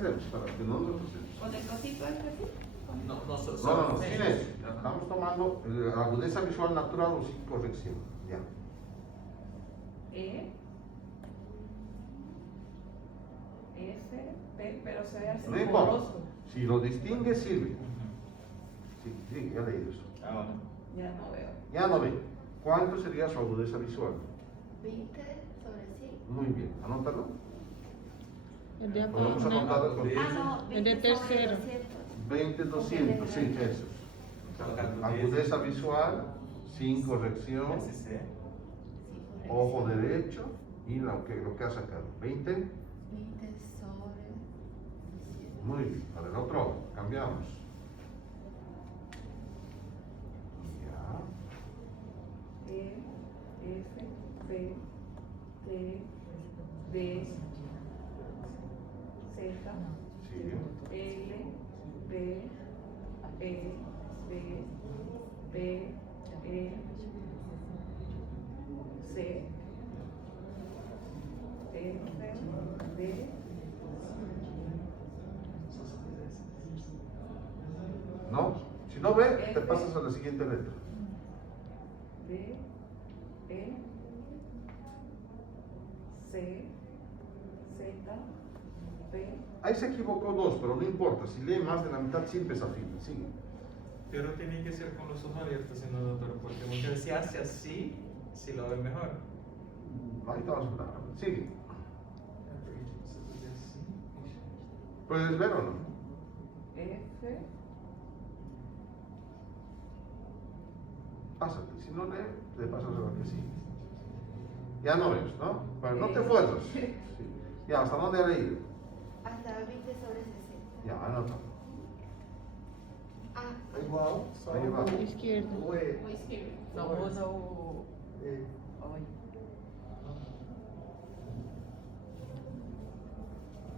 Para que no nos procesemos. ¿Con el cosito este aquí? No, sin eso. Estamos tomando agudeza visual natural o sin corrección. Ya. S, P, pero se ve así No importa. borroso. Si lo distingue, sirve. Sí, ya leí eso. Ya no veo. Ya no ve. ¿Cuánto sería su agudeza visual? 20/100. Muy bien, anótalo. El de Podemos abajo, ¿no? anotarlo con Ah, no, El de 20/200. tercero. 20/200, sí, eso. Agudeza visual, sin corrección, ojo derecho y lo que ha sacado. 20. 20/100. Muy bien, para el otro ojo, cambiamos. Ya. E, F, P, T, B, Z, Sigue. L, B, E, B, B, E, C, F, D, ¿No? Si no ve, te pasas a la siguiente letra. D, E, C, Z, P. Ahí se equivocó dos, pero no importa. Si lee más de la mitad, siempre es afín. Sigue. Pero tiene que ser con los ojos abiertos, ¿no, doctor? Porque muchas veces se hace así, si lo ve mejor. Ahí te vas a hablar. Sigue. ¿Puedes ver o no? F, Pásate. Si no lee, te pasas a la que sigue. Ya no ves, ¿no? Pero no te fuerzas. Sí. Ya, ¿hasta dónde ha leído? Hasta 20/60. Ya, anota. Ah, Igual, só Aí vai. o Izquierdo. o E. o izquierdo. Só usa o E. Ay.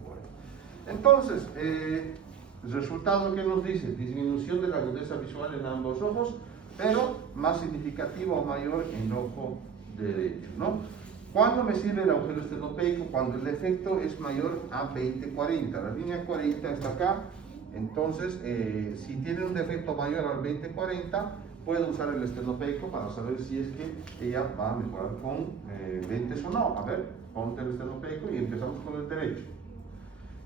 Bueno. Entonces, el resultado que nos dice, disminución de la agudeza visual en ambos ojos, pero más significativo o mayor en el ojo derecho, ¿no? ¿Cuándo me sirve el agujero estenopeico? Cuando el defecto es mayor a 20/40. La línea 40 está acá. Entonces, si tiene un defecto mayor al 20/40, puedo usar el estenopeico para saber si es que ella va a mejorar con lentes o no. A ver, ponte el estenopeico y empezamos con el derecho.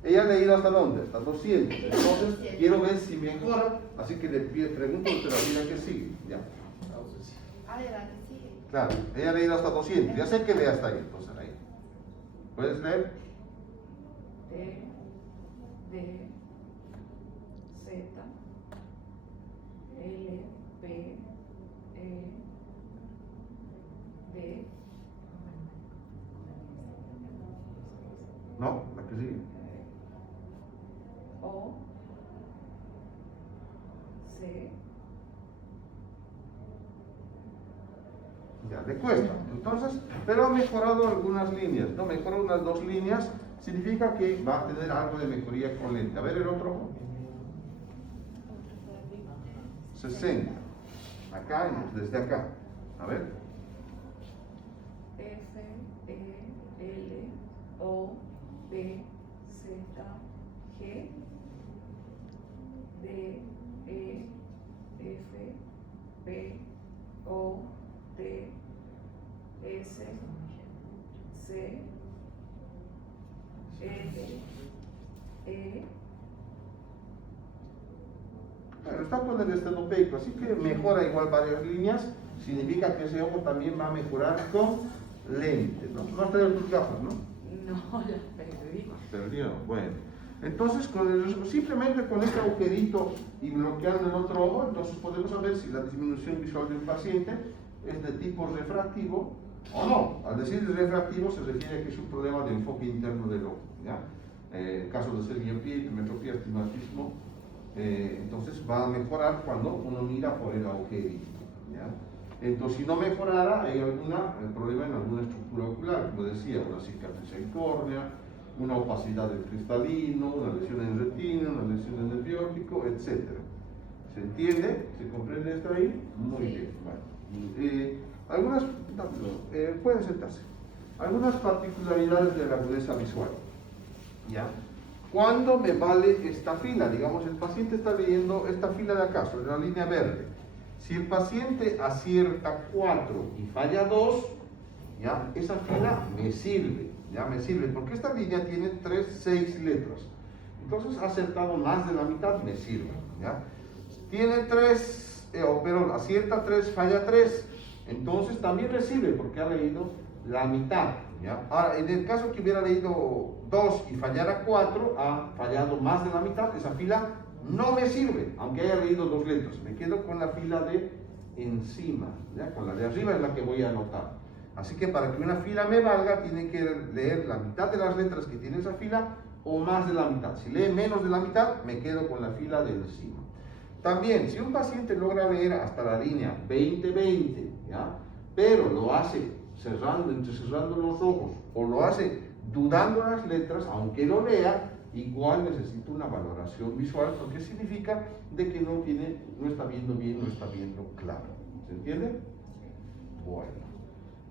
Ella ha leído hasta dónde, hasta 200. Entonces, quiero ver si mejora, así que le pregunto de la línea que sigue. Ya. ah, de la que sigue. Claro, ella ha leído hasta 200. Ya sé que lee hasta ahí, entonces ahí. ¿Puedes leer? T, D, Z, L, P, E, B, No, la que sigue. O, C, Ya, le cuesta. Entonces, pero ha mejorado algunas líneas, ¿no? Mejoró unas 2 líneas, significa que va a tener algo de mejoría con lente. A ver el otro ojo. 60. Acá, desde acá. A ver. F, E, L, O, P, Z, G, D, E, F, P, O, T, S, C, L, E. Bueno, está con el estenopeico, así que mejora igual varias líneas, significa que ese ojo también va a mejorar con lentes, ¿no? No has traído tus gafas, ¿no? No, las perdí. Perdió, bueno. Entonces, simplemente con este agujerito y bloqueando el otro ojo, entonces podemos saber si la disminución visual del paciente es de tipo refractivo o no. Al decir refractivo se refiere a que es un problema de enfoque interno del ojo, ¿ya? Caso de ser miopía, hipermetropía, astigmatismo, entonces va a mejorar cuando uno mira por el agujerito, ¿ya? Entonces, si no mejorara, hay algún problema en alguna estructura ocular, como decía, una cicatriz en córnea, una opacidad del cristalino, una lesión en retina, una lesión en el bióptico, etc. ¿Se entiende? ¿Se comprende esto ahí? Muy bien. Bueno, pueden sentarse. Algunas particularidades de la agudeza visual. ¿Ya? ¿Cuándo me vale esta fila? Digamos, el paciente está leyendo esta fila de acá, sobre la línea verde. Si el paciente acierta 4 y falla 2, ya, esa fila me sirve, ya me sirve, porque esta línea tiene 6 letras. Entonces, ha acertado más de la mitad, me sirve, ya. Tiene 3, perdón, acierta 3, falla 3, entonces también me sirve, porque ha leído la mitad, ya. Ahora, en el caso que hubiera leído 2 y fallara 4, ha fallado más de la mitad, esa fila no me sirve, aunque haya leído 2 letras. Me quedo con la fila de encima, ¿ya? Con la de arriba es la que voy a anotar. Así que para que una fila me valga, tiene que leer la mitad de las letras que tiene esa fila o más de la mitad. Si lee menos de la mitad, me quedo con la fila de encima. También, si un paciente logra leer hasta la línea 20-20, ¿ya? Pero lo hace entrecerrando los ojos o lo hace dudando las letras, aunque lo lea, igual necesito una valoración visual, porque significa de que no está viendo bien, no está viendo claro. ¿Se entiende? Bueno.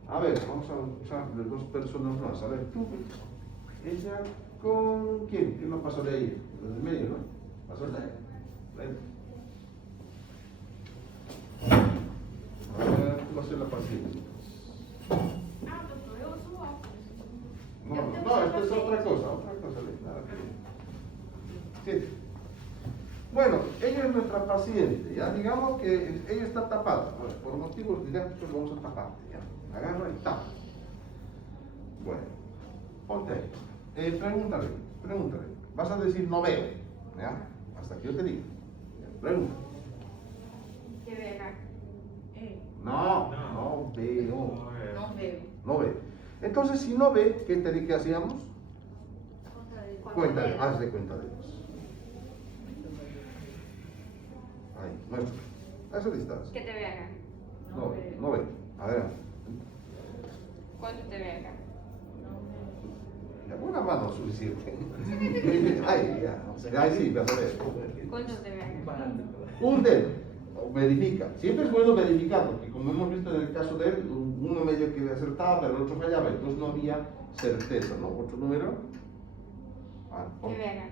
A ver, vamos a usar de 2 personas más. A ver, tú, ella con quién? ¿Quién no pasa de ahí? Desde el medio, ¿no? ¿Pasó de ahí? Ven. A ver, tú vas a ser la paciente. No, esto es otra cosa, nada que ver. Sí. Bueno, ella es nuestra paciente, ya digamos que ella está tapada. Bueno, por motivos didácticos vamos a tapar, ya. Agarra y tapa. Bueno, ponte ahí. Pregúntale. Vas a decir no veo, ¿ya? Hasta que yo te diga. Pregunta. ¿Qué ve acá? No veo. No ve. Entonces, si no ve, ¿qué te dije que hacíamos? Haz de cuenta de dos. Ahí, muestra. A esa distancia. ¿Qué te ve acá? No ve. A ver. ¿Cuánto te ve acá? Ya, una mano suficiente. Ahí, ya. Ahí sí, vas a ver. ¿Cuánto te ve acá? Un dedo. Verifica. Siempre es bueno verificar, porque como hemos visto en el caso de él, uno medio que le acertaba, pero el otro fallaba, entonces no había certeza, ¿no? ¿Otro número? ¿Qué ve acá?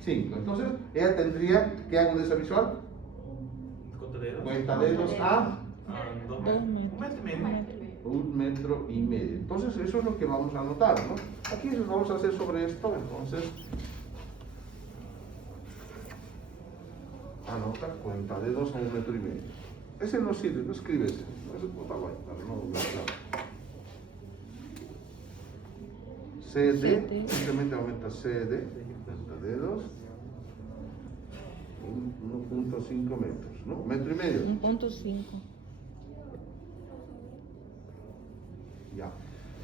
5. Entonces, ella tendría, ¿qué hago de esa visual? Cuenta dedos a 1,5 metros. Entonces, eso es lo que vamos a anotar, ¿no? Aquí vamos a hacer sobre esto, entonces. Anota cuenta dedos a 1,5 metros. Ese no sirve, no escribe ese. Ese está guay, no. CD, simplemente aumenta CD, cuenta dedos, 1,5 metros, ¿no? 1,5 metros. 1,5. Ya.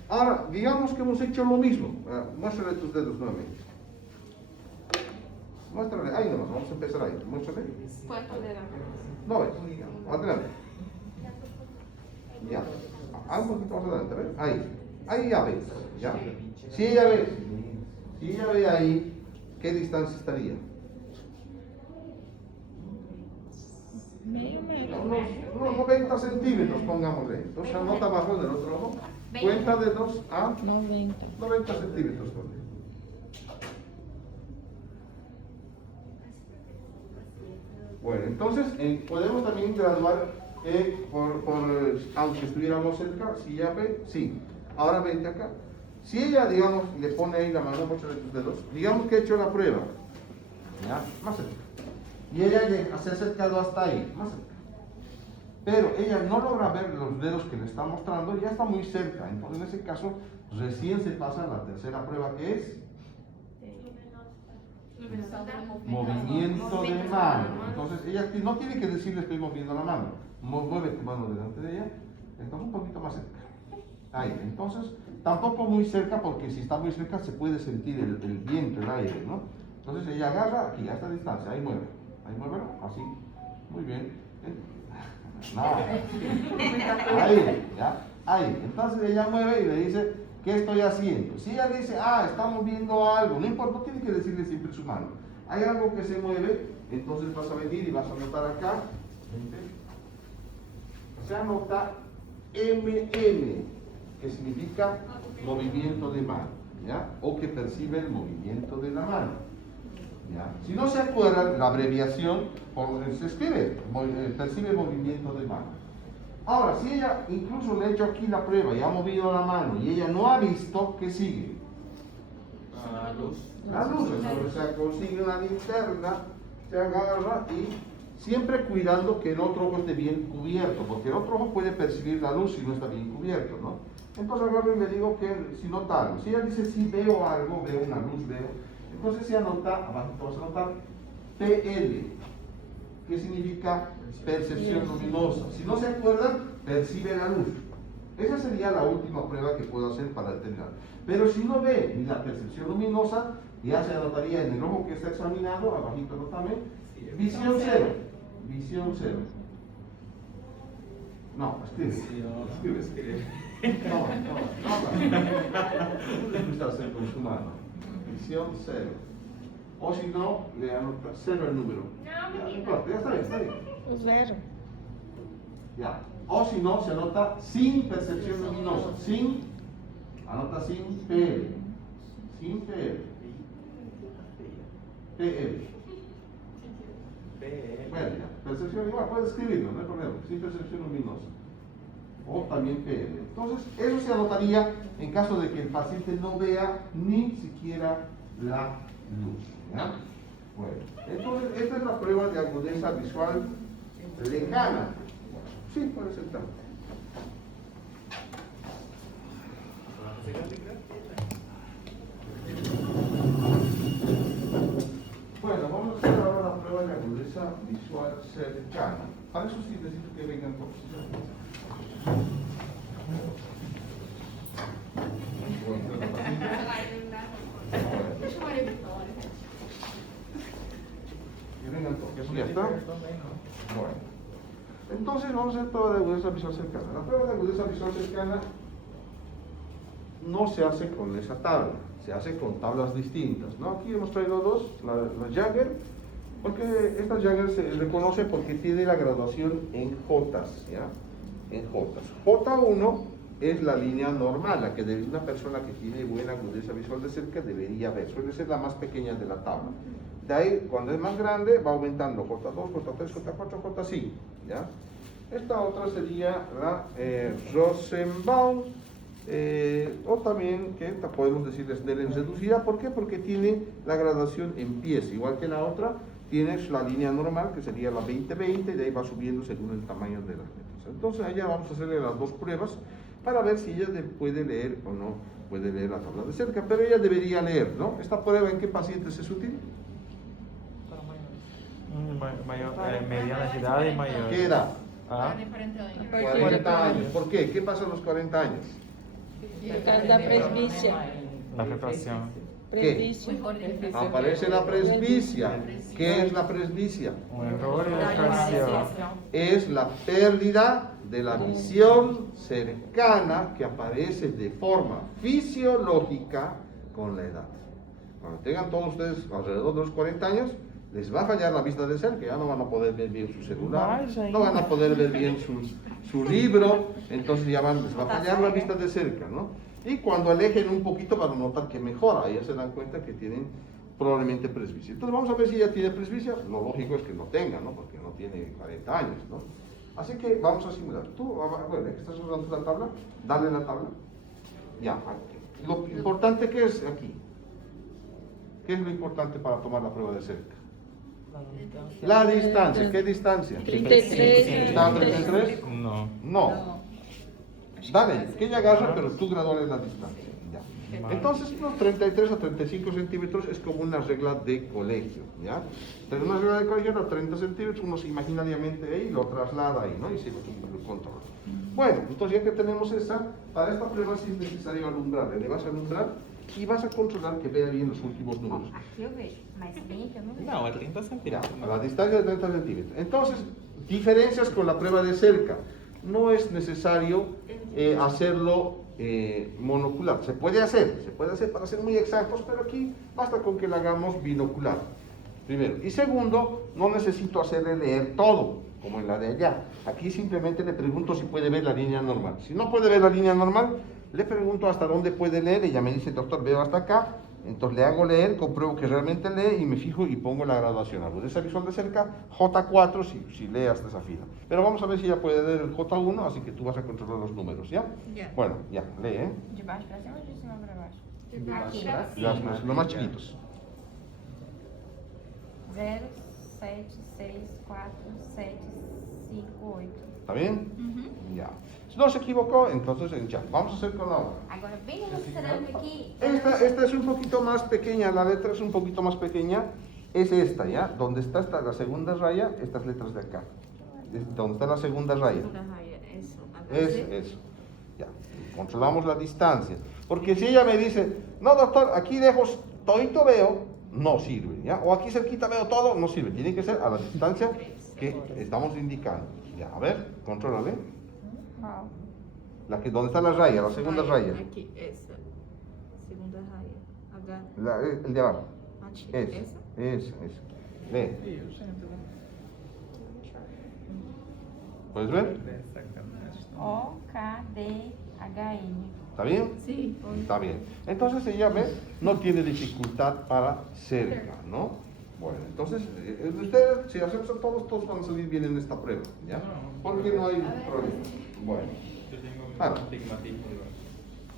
Ahora, digamos que hemos hecho lo mismo. Muéstrale tus dedos nuevamente. Muéstrale, ahí nomás, vamos a empezar ahí. Muéstrale. ¿Cuántos dedos? No ves, adelante. Ya. Un poquito más adelante, ¿ves? Ahí ya ves. Ya. Si ella ve ahí, ¿qué distancia estaría? Medio. Unos 90 centímetros, pongámosle. Entonces anota abajo en el otro ojo. Cuenta de 2 a 90 centímetros. Bueno, entonces podemos también graduar aunque estuviéramos cerca, si ella ve, sí. Ahora vente acá. Si ella, digamos, le pone ahí la mano, muchos de tus dedos, digamos que ha hecho la prueba, ¿ya? Más cerca. Y ella se ha acercado hasta ahí, más cerca. Pero ella no logra ver los dedos que le está mostrando, ya está muy cerca. Entonces, en ese caso, recién se pasa a la tercera prueba, que es movimiento de mano. Entonces, ella no tiene que decirle estoy moviendo la mano. Mueve tu mano delante de ella. Entonces, un poquito más cerca. Ahí. Entonces, tampoco muy cerca, porque si está muy cerca se puede sentir el viento, el aire, ¿no? Entonces, ella agarra aquí, a esta distancia. Ahí mueve. Ahí mueve, así. Muy bien. No. Ahí, ya. Ahí. Entonces, ella mueve y le dice, ¿qué estoy haciendo? Si ella dice, estamos viendo algo, no importa, no tiene que decirle siempre su mano. Hay algo que se mueve, entonces vas a venir y vas a anotar acá. Se anota MM, que significa movimiento de mano, ¿ya? O que percibe el movimiento de la mano. Si no se acuerdan, la abreviación se escribe, percibe movimiento de mano. Ahora, si ella incluso le ha hecho aquí la prueba y ha movido la mano y ella no ha visto, ¿qué sigue? Ah, luz. La luz. Entonces se consigue una linterna, se agarra y siempre cuidando que el otro ojo esté bien cubierto, porque el otro ojo puede percibir la luz si no está bien cubierto, ¿no? Entonces agarro y le digo que si nota algo. Si ella dice si veo algo, veo una luz, entonces se anota, abajo vas a anotar PL, que significa percepción luminosa. Si no se acuerdan, percibe la luz. Esa sería la última prueba que puedo hacer para determinar. Pero si no ve ni la percepción luminosa, ya se anotaría en el ojo que está examinado, abajito anotame, visión cero. Visión cero. No, escribe. Escribe. No. No le gusta hacer con su mano. Visión cero. O si no, le anota cero el número. No importa, ya está bien. Zero. Ya. O si no, se anota sin percepción luminosa. Anota sin PL. Sin PL. PL. Bueno, ya. Percepción igual, puedes escribirlo, no hay problema. Sin percepción luminosa. O también PL. Entonces, eso se anotaría en caso de que el paciente no vea ni siquiera la luz. ¿Ya? Bueno, entonces esta es la prueba de agudeza visual lejana. Sí, puede ser también. Bueno, vamos a hacer ahora la prueba de agudeza visual cercana. Para eso sí necesito que vengan todos. Que vengan todos. ¿Ya está? Bueno. Entonces vamos a hacer prueba de agudeza visual cercana. La prueba de agudeza visual cercana no se hace con esa tabla, se hace con tablas distintas, ¿no? Aquí hemos traído dos, la Jagger, porque esta Jagger se reconoce porque tiene la graduación en Jotas, ¿ya? En Jotas. J1 es la línea normal, la que una persona que tiene buena agudeza visual de cerca debería ver, suele ser la más pequeña de la tabla. De ahí, cuando es más grande, va aumentando J2, J3, J4, J5, ¿ya? Esta otra sería la Rosenbaum, o también que podemos decir Snellen reducida. ¿Por qué? Porque tiene la graduación en pies, igual que la otra, tienes la línea normal que sería la 20-20 y de ahí va subiendo según el tamaño de las letras. Entonces allá vamos a hacerle las dos pruebas para ver si ella puede leer o no puede leer la tabla de cerca, pero ella debería leer, ¿no? ¿Esta prueba en qué pacientes es útil? Mediana edad y mayor. ¿Qué edad? Ah, 40 años. ¿Por qué? ¿Qué pasa a los 40 años? Por causa da presbicia. la refracción. Presbicia. Aparece la presbicia. ¿Qué es la presbicia? Un error de refracción. Es la pérdida de la visión cercana que aparece de forma fisiológica con la edad. Cuando tengan todos ustedes alrededor de los 40 años, les va a fallar la vista de cerca, ya no van a poder ver bien su celular, no van a poder ver bien su libro, entonces ya les va a fallar la vista de cerca, ¿no? Y cuando alejen un poquito van a notar que mejora, ahí ya se dan cuenta que tienen probablemente presbicia. Entonces vamos a ver si ella tiene presbicia. Lo lógico es que no tenga, ¿no? Porque no tiene 40 años, ¿no? Así que vamos a simular. Tú, bueno, que estás usando la tabla, dale la tabla. Ya, lo importante que es aquí. ¿Qué es lo importante para tomar la prueba de cerca? La distancia. ¿Qué distancia? 33. ¿Está a 33? No. No. Dale, que ella agarra, pero tú graduales la distancia. Ya. Entonces, unos 33 a 35 centímetros es como una regla de colegio, ¿ya? Pero una regla de colegio a 30 centímetros, uno se imaginariamente ahí lo traslada ahí, ¿no? Y se lo controla. Bueno, entonces ya que tenemos esa, para esta prueba sí es necesario alumbrar. Le vas a alumbrar y vas a controlar que vea bien los últimos números. Aqui eu vejo, mas 30 eu não vejo. No, a 30 Ya, centímetros. a la distancia de 30 centímetros. Entonces, diferencias con la prueba de cerca. No es necesario hacerlo monocular. Se puede hacer para ser muy exactos, pero aquí basta con que la hagamos binocular. Primero. Y segundo, no necesito hacerle leer todo, como en la de allá. Aquí simplemente le pregunto si puede ver la línea normal. Si no puede ver la línea normal, le pregunto hasta dónde puede leer. Ella me dice, doctor, veo hasta acá. Entonces le hago leer, compruebo que realmente lee y me fijo y pongo la graduación. Agudeza visual de cerca, J4 si lee hasta esa fila. Pero vamos a ver si ya puede leer el J1, así que tú vas a controlar los números, ¿ya? Ya. Bueno, ya, lee, ¿eh? De baixo pra cima ou de cima pra baixo? Aqui. Los más chiquitos. 0, 7, 6, 4, 7, 5, 8. ¿Está bien? Ya. Si no se equivocó, entonces ya. Vamos a hacer con la otra. Agora, bem no cerâmica aqui. Esta es un poquito más pequeña, la letra es un poquito más pequeña. Es esta, ¿ya? Donde está la segunda raya, estas letras de acá. Donde está la segunda raya. Es eso. Ya. Controlamos la distancia. Porque si ella me dice, no doctor, aquí dejo todito veo, no sirve, ¿ya? O aquí cerquita veo todo, no sirve. Tiene que ser a la distancia que estamos indicando. Ya, a ver, contrólale. Qual? Donde está la raya, la segunda raya. Aqui, essa. Segunda raia. H. El de abajo. Aqui. Eso. Lee. ¿Puedes ver? O, K, D, H, N. ¿Está bien? Sim. Está bien. Entonces ella ve, no tiene dificultad para cerca, ¿no? Bueno, entonces, ustedes, si hacemos a todos van a salir bien en esta prueba, ¿ya? Porque no hay problema. Bueno. Yo tengo Ah. astigmatismo.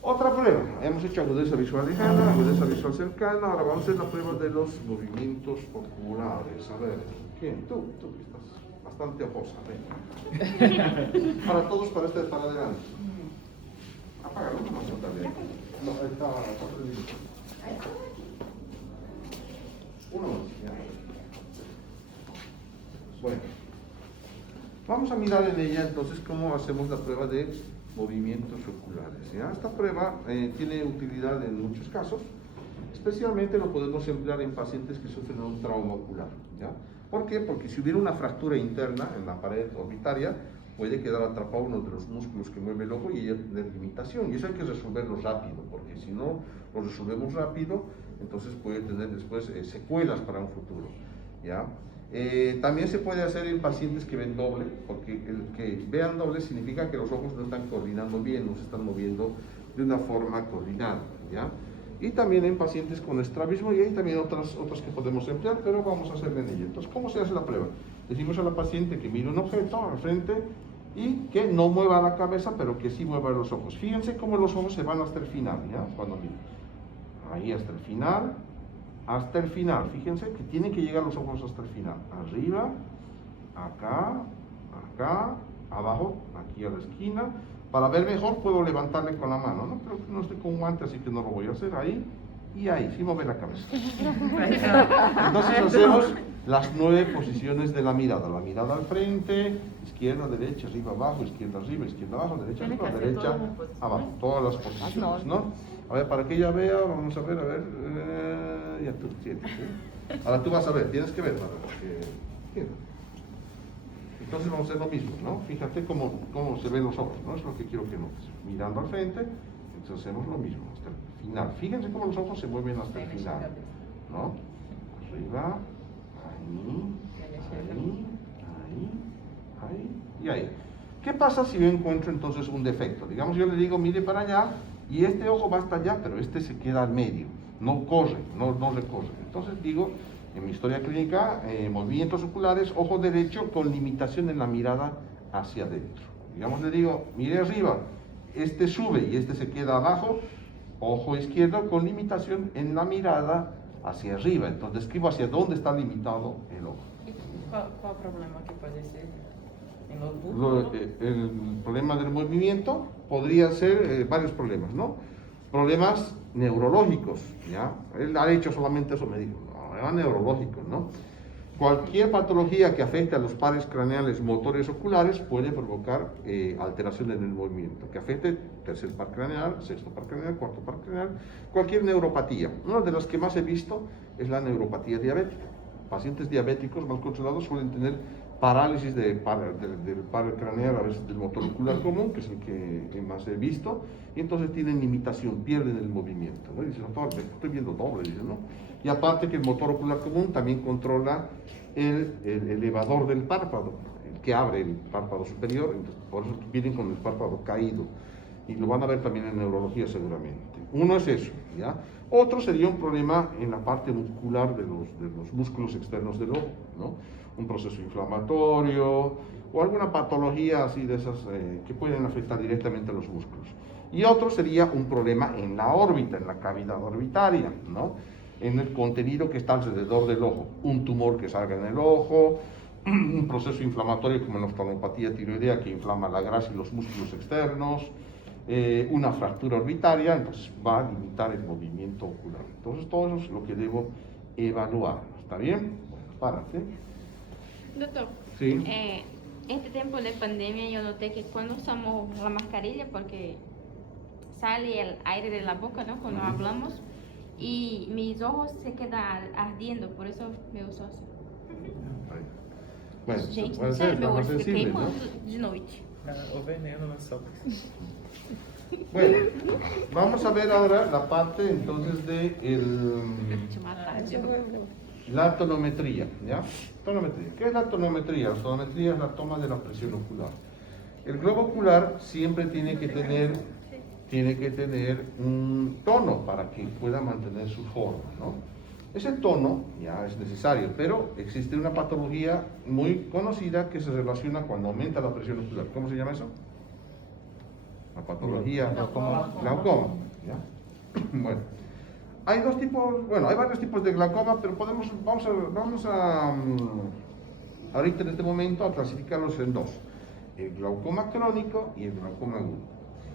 Otra prueba. Hemos hecho agudeza visual lejana, agudeza visual cercana. Ahora vamos a hacer la prueba de los movimientos oculares. A ver, ¿quién? Tú que estás bastante ojosa. Ven. Para todos, para adelante. Apágalo, no está bien. No, está prendido. Uno más. Ya. Bueno. Vamos a mirar en ella entonces cómo hacemos la prueba de movimientos oculares. ¿Ya? Esta prueba tiene utilidad en muchos casos, especialmente lo podemos emplear en pacientes que sufren un trauma ocular. ¿Ya? ¿Por qué? Porque si hubiera una fractura interna en la pared orbitaria, puede quedar atrapado uno de los músculos que mueve el ojo y ella tener limitación. Y eso hay que resolverlo rápido, porque si no lo resolvemos rápido, entonces puede tener después secuelas para un futuro. ¿Ya? También se puede hacer en pacientes que ven doble, porque el que vean doble significa que los ojos no están coordinando bien, no se están moviendo de una forma coordinada, ¿ya? Y también en pacientes con estrabismo, y hay también otras que podemos emplear, pero vamos a hacer en ella. Entonces, ¿cómo se hace la prueba? Decimos a la paciente que mire un objeto al frente y que no mueva la cabeza, pero que sí mueva los ojos. Fíjense cómo los ojos se van hasta el final, ¿ya? Cuando miren. Ahí hasta el final. Hasta el final, fíjense que tienen que llegar los ojos hasta el final. Arriba, acá, acá, abajo, aquí a la esquina. Para ver mejor puedo levantarle con la mano, ¿no? Pero no estoy con guante, así que no lo voy a hacer. Ahí y ahí, sin mover la cabeza. Entonces hacemos las 9 posiciones de la mirada. La mirada al frente, izquierda, derecha, arriba, abajo, izquierda, arriba, izquierda, abajo, derecha, arriba, derecha, abajo. Todas las posiciones, ¿no? A ver, para que ella vea, vamos a ver, ya tú, siete, ¿sí? Ahora tú vas a ver, tienes que ver para que... Entonces vamos a hacer lo mismo, ¿no? Fíjate cómo se ven los ojos, ¿no? Es lo que quiero que notes. Mirando al frente, entonces hacemos lo mismo, hasta el final. Fíjense cómo los ojos se mueven hasta el final, ¿no? Arriba, ahí, y ahí. ¿Qué pasa si yo encuentro entonces un defecto? Digamos, yo le digo, mire para allá, y este ojo va hasta allá, pero este se queda al medio, no corre, no recorre. Entonces digo, en mi historia clínica, movimientos oculares, ojo derecho con limitación en la mirada hacia adentro. Digamos, le digo, mire arriba, este sube y este se queda abajo, ojo izquierdo con limitación en la mirada hacia arriba. Entonces describo hacia dónde está limitado el ojo. Qual o problema que pode ser? Em notebook? El problema del movimiento podría ser varios problemas, ¿no? Problemas neurológicos, ¿ya? Él ha hecho solamente eso, me dijo, no, problemas neurológicos, ¿no? Cualquier patología que afecte a los pares craneales motores oculares puede provocar alteración en el movimiento, que afecte tercer par craneal, sexto par craneal, cuarto par craneal, cualquier neuropatía. Una de las que más he visto es la neuropatía diabética. Pacientes diabéticos mal controlados suelen tener parálisis del par craneal, a veces del motor ocular común, que es el que más he visto, y entonces tienen limitación, pierden el movimiento, ¿no? Y dicen, doctor, estoy viendo doble, dicen, ¿no? Y aparte que el motor ocular común también controla el elevador del párpado, el que abre el párpado superior, entonces por eso vienen con el párpado caído, y lo van a ver también en neurología seguramente. Uno es eso, ¿ya? Otro sería un problema en la parte muscular de los músculos externos del ojo, ¿no? Un proceso inflamatorio o alguna patología así de esas que pueden afectar directamente a los músculos. Y otro sería un problema en la órbita, en la cavidad orbitaria, ¿no? En el contenido que está alrededor del ojo, un tumor que salga en el ojo, un proceso inflamatorio como la oftalmopatía tiroidea que inflama la grasa y los músculos externos, una fractura orbitaria, entonces va a limitar el movimiento ocular. Entonces todo eso es lo que debo evaluar, ¿está bien? Bueno, párate. Doutor, Sí. este tiempo de pandemia yo noté que cuando usamos la mascarilla, porque sale el aire de la boca, ¿no? Cuando hablamos, y mis ojos se quedan ardiendo, por eso me uso así. Bueno, Gente, puede não ser, sei, meu está olho más fiquei sensible, ¿no? queimando de noite. O veneno na sopa. Bueno, vamos a ver ahora la parte entonces de Te matar, Diego. la tonometría, ¿ya? Tonometría. ¿Qué es la tonometría? La tonometría es la toma de la presión ocular. El globo ocular siempre tiene que tener un tono para que pueda mantener su forma, ¿no? Ese tono ya es necesario, pero existe una patología muy conocida que se relaciona cuando aumenta la presión ocular. ¿Cómo se llama eso? La patología glaucoma, ¿ya? Bueno, hay dos tipos, bueno, hay varios tipos de glaucoma, pero vamos a ahorita en este momento a clasificarlos en dos: el glaucoma crónico y el glaucoma agudo.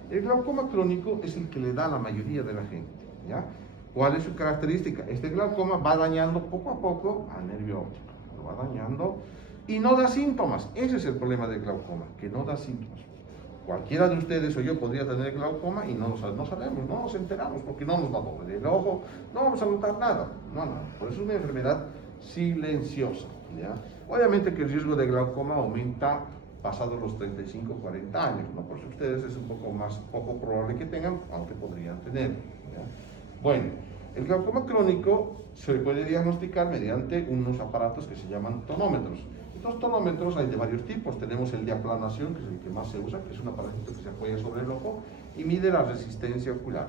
El glaucoma crónico es el que le da a la mayoría de la gente, ¿ya? ¿Cuál es su característica? Este glaucoma va dañando poco a poco al nervio óptico, lo va dañando y no da síntomas. Ese es el problema del glaucoma, que no da síntomas. Cualquiera de ustedes o yo podría tener glaucoma y no sabemos, no nos enteramos porque no nos va a doler el ojo, no vamos a notar nada. No, por eso es una enfermedad silenciosa, ¿ya? Obviamente que el riesgo de glaucoma aumenta pasados los 35 o 40 años, ¿no? Por eso ustedes es un poco probable que tengan, aunque podrían tener, ¿ya? Bueno, el glaucoma crónico se puede diagnosticar mediante unos aparatos que se llaman tonómetros. Estos tonómetros hay de varios tipos. Tenemos el de aplanación, que es el que más se usa, que es un aparatito que se apoya sobre el ojo y mide la resistencia ocular.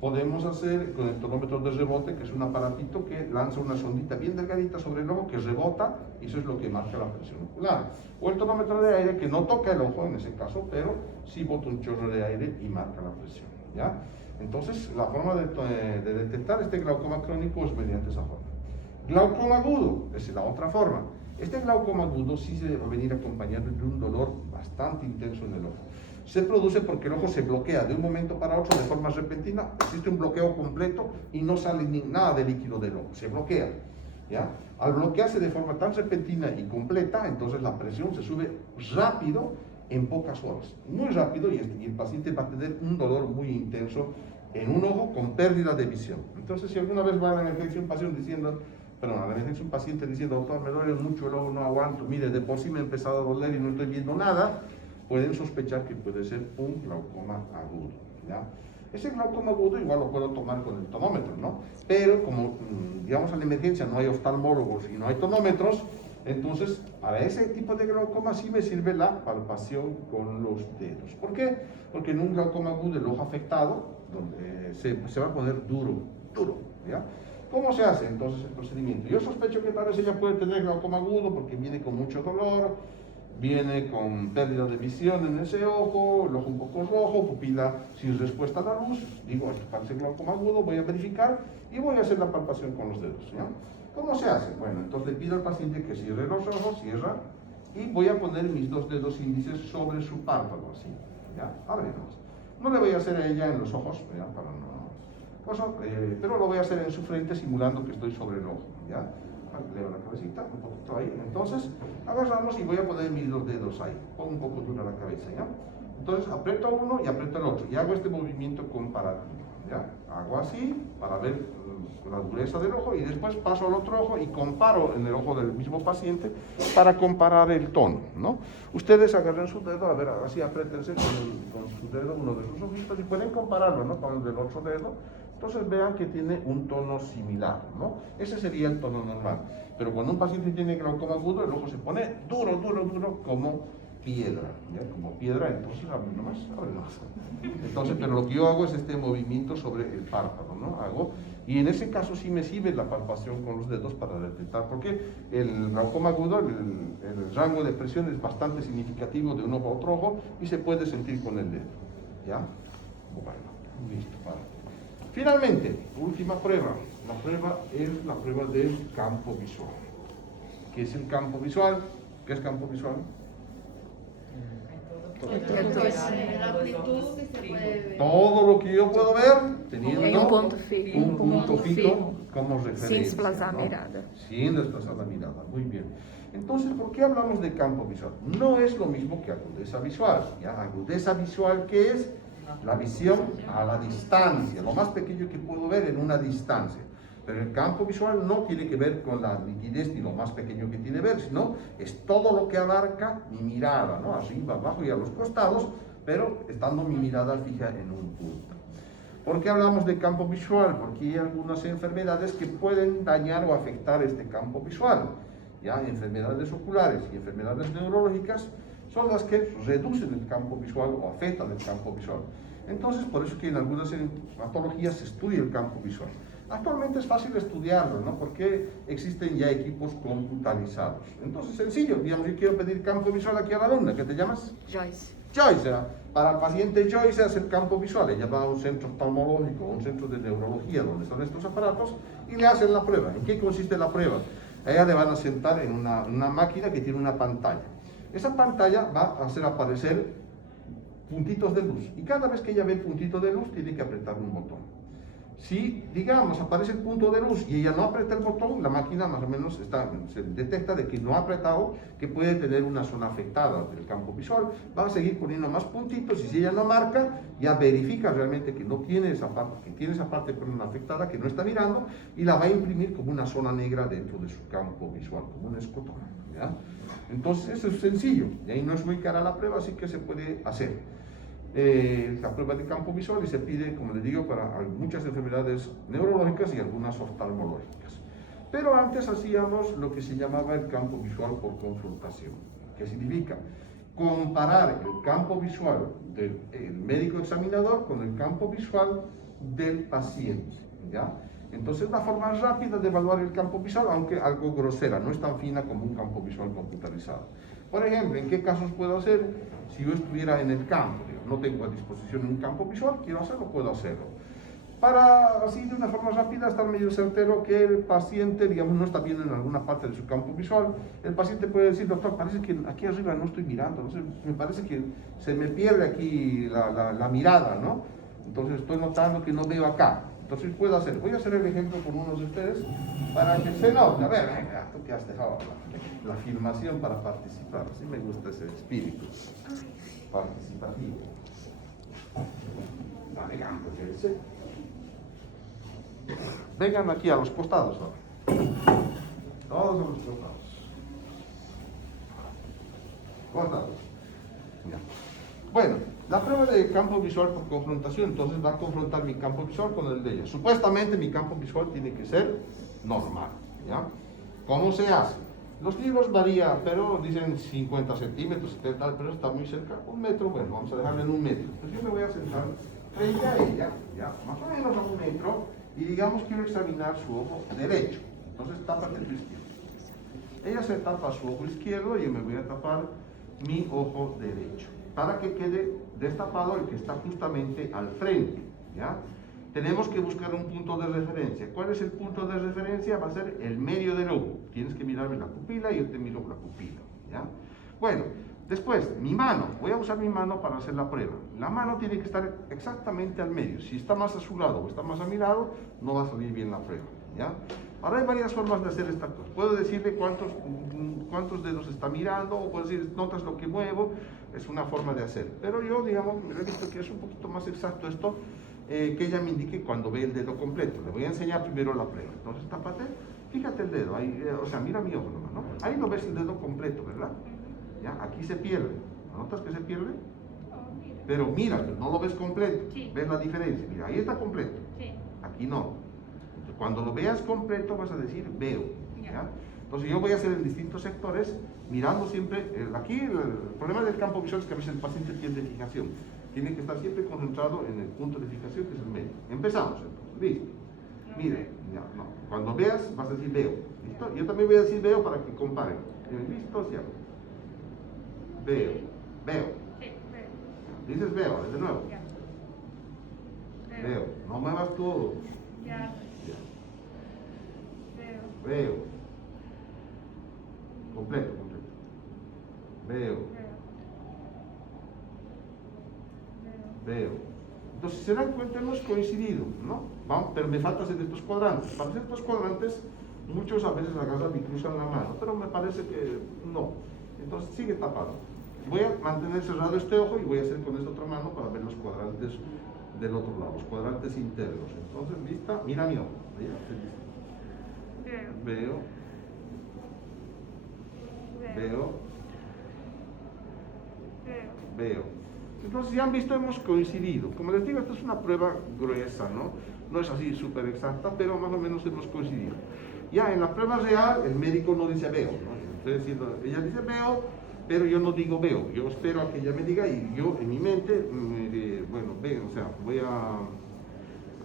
Podemos hacer con el tonómetro de rebote, que es un aparatito que lanza una sondita bien delgadita sobre el ojo que rebota, y eso es lo que marca la presión ocular. O el tonómetro de aire, que no toca el ojo en ese caso, pero sí bota un chorro de aire y marca la presión, ¿ya? Entonces, la forma de detectar este glaucoma crónico es mediante esa forma. Glaucoma agudo es la otra forma. Este glaucoma agudo sí se va a venir acompañado de un dolor bastante intenso en el ojo. Se produce porque el ojo se bloquea de un momento para otro de forma repentina. Existe un bloqueo completo y no sale nada de líquido del ojo, se bloquea, ¿ya? Al bloquearse de forma tan repentina y completa, entonces la presión se sube rápido en pocas horas, muy rápido, y el paciente va a tener un dolor muy intenso en un ojo con pérdida de visión. Entonces, si alguna vez va a la emergencia un paciente diciendo, doctor, me duele mucho el ojo, no aguanto, mire, de por sí me ha empezado a doler y no estoy viendo nada, pueden sospechar que puede ser un glaucoma agudo, ¿ya? Ese glaucoma agudo igual lo puedo tomar con el tonómetro, ¿no? Pero como, digamos, en la emergencia no hay oftalmólogos y no hay tonómetros, entonces, para ese tipo de glaucoma sí me sirve la palpación con los dedos. ¿Por qué? Porque en un glaucoma agudo el ojo afectado, donde se va a poner duro, ¿ya? ¿Cómo se hace entonces el procedimiento? Yo sospecho que tal vez ella puede tener glaucoma agudo porque viene con mucho dolor, viene con pérdida de visión en ese ojo, el ojo un poco rojo, pupila sin respuesta a la luz. Digo, esto parece glaucoma agudo, voy a verificar y voy a hacer la palpación con los dedos, ¿ya? ¿Cómo se hace? Bueno, entonces le pido al paciente que cierre los ojos, cierra, y voy a poner mis dos dedos índices sobre su párpado, así, ¿ya? Abrimos. No le voy a hacer a ella en los ojos, ¿ya? Para no... pero lo voy a hacer en su frente simulando que estoy sobre el ojo, ¿ya? Leo la cabecita, un poquito ahí. Entonces, agarramos y voy a poner mis dos dedos ahí. Pongo un poco dura la cabeza, ¿ya? Entonces, aprieto uno y aprieto el otro. Y hago este movimiento comparativo, ¿ya? Hago así para ver la dureza del ojo y después paso al otro ojo y comparo en el ojo del mismo paciente para comparar el tono, ¿no? Ustedes agarren su dedo, a ver, así apriétense con su dedo uno de sus ojitos y pueden compararlo, ¿no? Con el del otro dedo. Entonces vean que tiene un tono similar, ¿no? Ese sería el tono normal. Pero cuando un paciente tiene glaucoma agudo, el ojo se pone duro, como piedra, ¿ya? Como piedra, entonces abre nomás. Entonces, pero lo que yo hago es este movimiento sobre el párpado, ¿no? Y en ese caso sí me sirve la palpación con los dedos para detectar, porque el glaucoma agudo, el rango de presión es bastante significativo de un ojo a otro ojo y se puede sentir con el dedo, ¿ya? Bueno, listo. Vale. Finalmente, última prueba. La prueba es la prueba del campo visual. ¿Qué es el campo visual? ¿Qué es campo visual? Todo lo que yo puedo ver teniendo Em ponto fijo. un punto fijo como referencia. Sin desplazar ¿no? mirada. Sin desplazar la mirada, muy bien. Entonces, ¿por qué hablamos de campo visual? No es lo mismo que agudeza visual. ¿Ya? Agudeza visual, ¿qué es? La visión a la distancia, lo más pequeño que puedo ver en una distancia. Pero el campo visual no tiene que ver con la nitidez ni lo más pequeño que tiene que ver, sino es todo lo que abarca mi mirada, ¿no? Arriba, abajo y a los costados, pero estando mi mirada fija en un punto. ¿Por qué hablamos de campo visual? Porque hay algunas enfermedades que pueden dañar o afectar este campo visual. ¿Ya? Enfermedades oculares y enfermedades neurológicas son las que reducen el campo visual o afectan el campo visual. Entonces, por eso que en algunas patologías se estudia el campo visual. Actualmente es fácil estudiarlo, ¿no? Porque existen ya equipos computarizados. Entonces, sencillo, digamos, yo quiero pedir campo visual aquí a la alumna. ¿Qué te llamas? Joyce. Joyce. Para el paciente Joyce es el campo visual. Ella va a un centro oftalmológico, un centro de neurología, donde están estos aparatos, y le hacen la prueba. ¿En qué consiste la prueba? A ella le van a sentar en una máquina que tiene una pantalla. Esa pantalla va a hacer aparecer puntitos de luz. Y cada vez que ella ve el puntito de luz, tiene que apretar un botón. Si, digamos, aparece el punto de luz y ella no aprieta el botón, la máquina más o menos se detecta de que no ha apretado, que puede tener una zona afectada del campo visual. Va a seguir poniendo más puntitos y si ella no marca, ya verifica realmente que no tiene esa parte, que tiene esa parte afectada, que no está mirando, y la va a imprimir como una zona negra dentro de su campo visual, como un escotón, ¿ya? Entonces, eso es sencillo, y ahí no es muy cara la prueba, así que se puede hacer. La prueba de campo visual y se pide, como les digo, para muchas enfermedades neurológicas y algunas oftalmológicas. Pero antes hacíamos lo que se llamaba el campo visual por confrontación. ¿Qué significa? Comparar el campo visual del médico examinador con el campo visual del paciente, ¿ya? Entonces, la forma rápida de evaluar el campo visual, aunque algo grosera, no es tan fina como un campo visual computarizado. Por ejemplo, ¿en qué casos puedo hacer? Si yo estuviera en el campo, no tengo a disposición un campo visual, quiero hacerlo, puedo hacerlo. Para, así de una forma rápida, estar medio certero que el paciente, digamos, no está viendo en alguna parte de su campo visual, el paciente puede decir, doctor, parece que aquí arriba no estoy mirando, no sé, me parece que se me pierde aquí la mirada, ¿no? Entonces estoy notando que no veo acá. Entonces voy a hacer el ejemplo con uno de ustedes para que se note. A ver, venga, tú que has dejado la filmación para participar. Así me gusta ese espíritu participativo. Venga, pues, vengan aquí a los costados ahora. Todos a los costados. Costados. Ya. Bueno, la prueba de campo visual por confrontación, entonces va a confrontar mi campo visual con el de ella. Supuestamente mi campo visual tiene que ser normal, ¿ya? ¿Cómo se hace? Los libros varían, pero dicen 50 centímetros, 70, pero está muy cerca, 1 metro, bueno, vamos a dejarlo en 1 metro. Entonces yo me voy a sentar frente a ella, ¿ya? Más o menos a 1 metro, y digamos quiero examinar su ojo derecho. Entonces tápate tu izquierdo. Ella se tapa su ojo izquierdo y yo me voy a tapar mi ojo derecho, para que quede destapado el que está justamente al frente, ¿ya? Tenemos que buscar un punto de referencia. ¿Cuál es el punto de referencia? Va a ser el medio del ojo. Tienes que mirarme la pupila y yo te miro la pupila, ¿ya? Bueno, después, mi mano. Voy a usar mi mano para hacer la prueba. La mano tiene que estar exactamente al medio. Si está más a su lado o está más a mi lado, no va a salir bien la prueba, ¿ya? Ahora hay varias formas de hacer esta cosa. Puedo decirle cuántos dedos está mirando, o puedo decir, notas lo que muevo. Es una forma de hacer. Pero yo, digamos, me he visto que es un poquito más exacto esto, que ella me indique cuando ve el dedo completo. Le voy a enseñar primero la prueba. Entonces, tápate, fíjate el dedo, ahí, o sea, mira mi ojo nomás, ¿no? Ahí no ves el dedo completo, ¿verdad? ¿Ya? Aquí se pierde. ¿Notas que se pierde? Pero mira, no lo ves completo. Sí. ¿Ves la diferencia? Mira, ahí está completo. Sí. Aquí no. Entonces, cuando lo veas completo vas a decir, veo, ¿ya? Entonces yo voy a hacer en distintos sectores, mirando siempre, aquí el problema del campo visual es que a veces el paciente pierde fijación. Tiene que estar siempre concentrado en el punto de fijación que es el medio. Empezamos entonces, listo. Mire, no. Cuando veas vas a decir veo, ¿listo? Yo también voy a decir veo para que comparen. ¿Listo? ¿Sí? Veo. Sí, veo. Dices veo, de nuevo. Ya. Veo. No muevas todo. Ya. Ya. Veo. Veo. Completo. Veo. Veo. Entonces, se dan cuenta, hemos coincidido, ¿no? Vamos, pero me falta hacer estos cuadrantes. Para hacer estos cuadrantes, muchos a veces agarran y cruzan la mano, pero me parece que no. Entonces, sigue tapado. Voy a mantener cerrado este ojo y voy a hacer con esta otra mano para ver los cuadrantes del otro lado, los cuadrantes internos. Entonces, lista, mira mi ojo. Veo. Entonces, ya han visto, hemos coincidido. Como les digo, esta es una prueba gruesa, ¿no? No es así súper exacta, pero más o menos hemos coincidido. Ya en la prueba real, el médico no dice veo, ¿no? Estoy diciendo, ella dice veo, pero yo no digo veo. Yo espero a que ella me diga y yo en mi mente, bueno, veo, o sea, voy a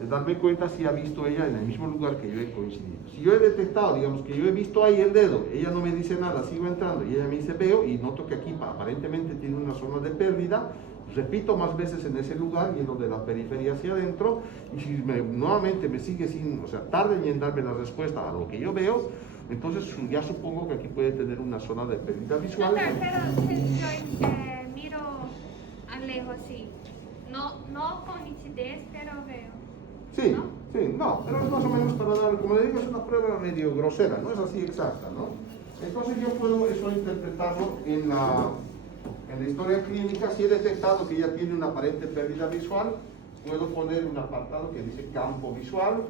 darme cuenta si ha visto ella en el mismo lugar que yo he coincidido. Si yo he detectado, digamos, que yo he visto ahí el dedo, ella no me dice nada, sigo entrando y ella me dice veo y noto que aquí aparentemente tiene una zona de pérdida, repito más veces en ese lugar, yendo de la periferia hacia adentro, y si nuevamente me sigue sin, o sea, tarda en darme la respuesta a lo que yo veo, entonces ya supongo que aquí puede tener una zona de pérdida visual. Doctor, pero si yo miro a lejos, sí. No con nitidez, pero veo. Sí, no, pero es más o menos para dar, como le digo, es una prueba medio grosera, no es así exacta, ¿no? Entonces yo puedo eso interpretarlo en la historia clínica. Si he detectado que ya tiene una aparente pérdida visual, puedo poner un apartado que dice campo visual,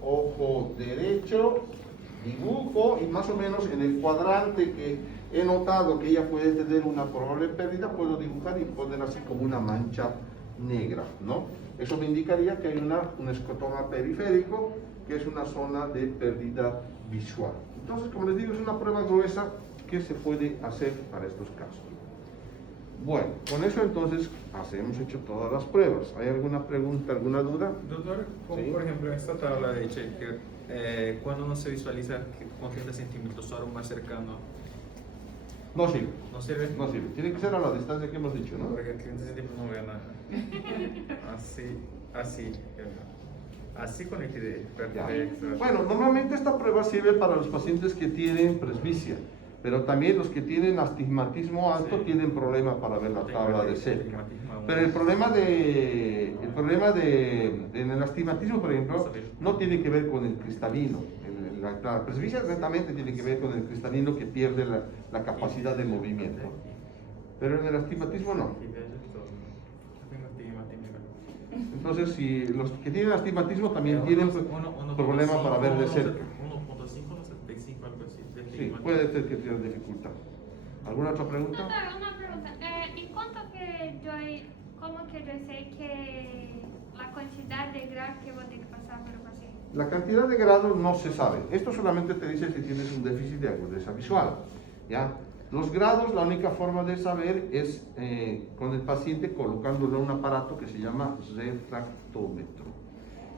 ojo derecho, dibujo, y más o menos en el cuadrante que he notado que ella puede tener una probable pérdida, puedo dibujar y poner así como una mancha negra, ¿no? Eso me indicaría que hay un escotoma periférico, que es una zona de pérdida visual. Entonces, como les digo, es una prueba gruesa que se puede hacer para estos casos. Bueno, con eso entonces hemos hecho todas las pruebas. ¿Hay alguna pregunta, alguna duda? Doctor, como Sí. por ejemplo en esta tabla de Checker, cuando no se visualiza con 30 centímetros o algo más cercano, No sirve. ¿no sirve? No sirve. Tiene que ser a la distancia que hemos dicho, ¿no? Porque 30 centímetros no veo nada. Así con nitidez. Ya. Perfecto. Bueno, normalmente esta prueba sirve para los pacientes que tienen presbicia, pero también los que tienen astigmatismo alto Sí. tienen problema para ver la tabla de cerca. Astigmatismo aún. Pero el problema en el astigmatismo, por ejemplo, no tiene que ver con el cristalino. La presbicia netamente tiene que ver con el cristalino que pierde la capacidad de movimiento. Pero en el astigmatismo no. Entonces, si los que tienen astigmatismo también tienen problemas para ver de cerca. 1.5 o 75, algo así. de Sí, astigmatismo. puede ser que tengan dificultad. ¿Alguna otra pregunta? Doctor, una pregunta. ¿Cómo que yo sé que la cantidad de grado que voy a tener que pasar para el paciente? La cantidad de grados no se sabe. Esto solamente te dice si tienes un déficit de agudeza visual, ¿ya? Los grados, la única forma de saber es con el paciente colocándole un aparato que se llama refractómetro,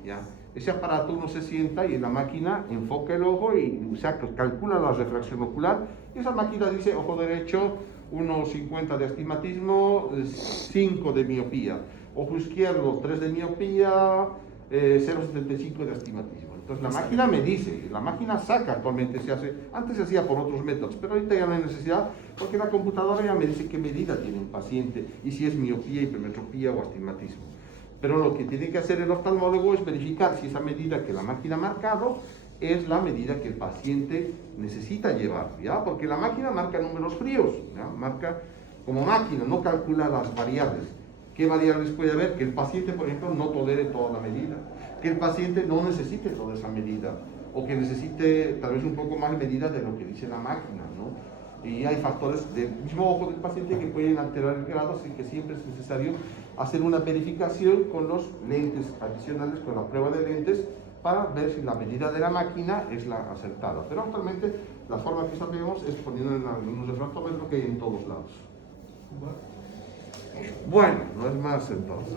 ¿ya? Ese aparato uno se sienta y la máquina enfoca el ojo y calcula la refracción ocular. Y esa máquina dice, ojo derecho, 1,50 de astigmatismo, 5 de miopía. Ojo izquierdo, 3 de miopía, 0,75 de astigmatismo. Entonces la máquina me dice, la máquina saca, actualmente se hace, antes se hacía por otros métodos, pero ahorita ya no hay necesidad porque la computadora ya me dice qué medida tiene un paciente y si es miopía, hipermetropía o astigmatismo. Pero lo que tiene que hacer el oftalmólogo es verificar si esa medida que la máquina ha marcado es la medida que el paciente necesita llevar, ¿ya? Porque la máquina marca números fríos, ¿ya? Marca como máquina, no calcula las variables. ¿Qué variables puede haber? Que el paciente, por ejemplo, no tolere toda la medida, que el paciente no necesite toda esa medida, o que necesite tal vez un poco más medida de lo que dice la máquina, ¿no? Y hay factores del mismo ojo del paciente que pueden alterar el grado, así que siempre es necesario hacer una verificación con los lentes adicionales, con la prueba de lentes, para ver si la medida de la máquina es la acertada. Pero actualmente la forma que sabemos es poniendo en un refractómetro que hay en todos lados. Bueno, no es más entonces.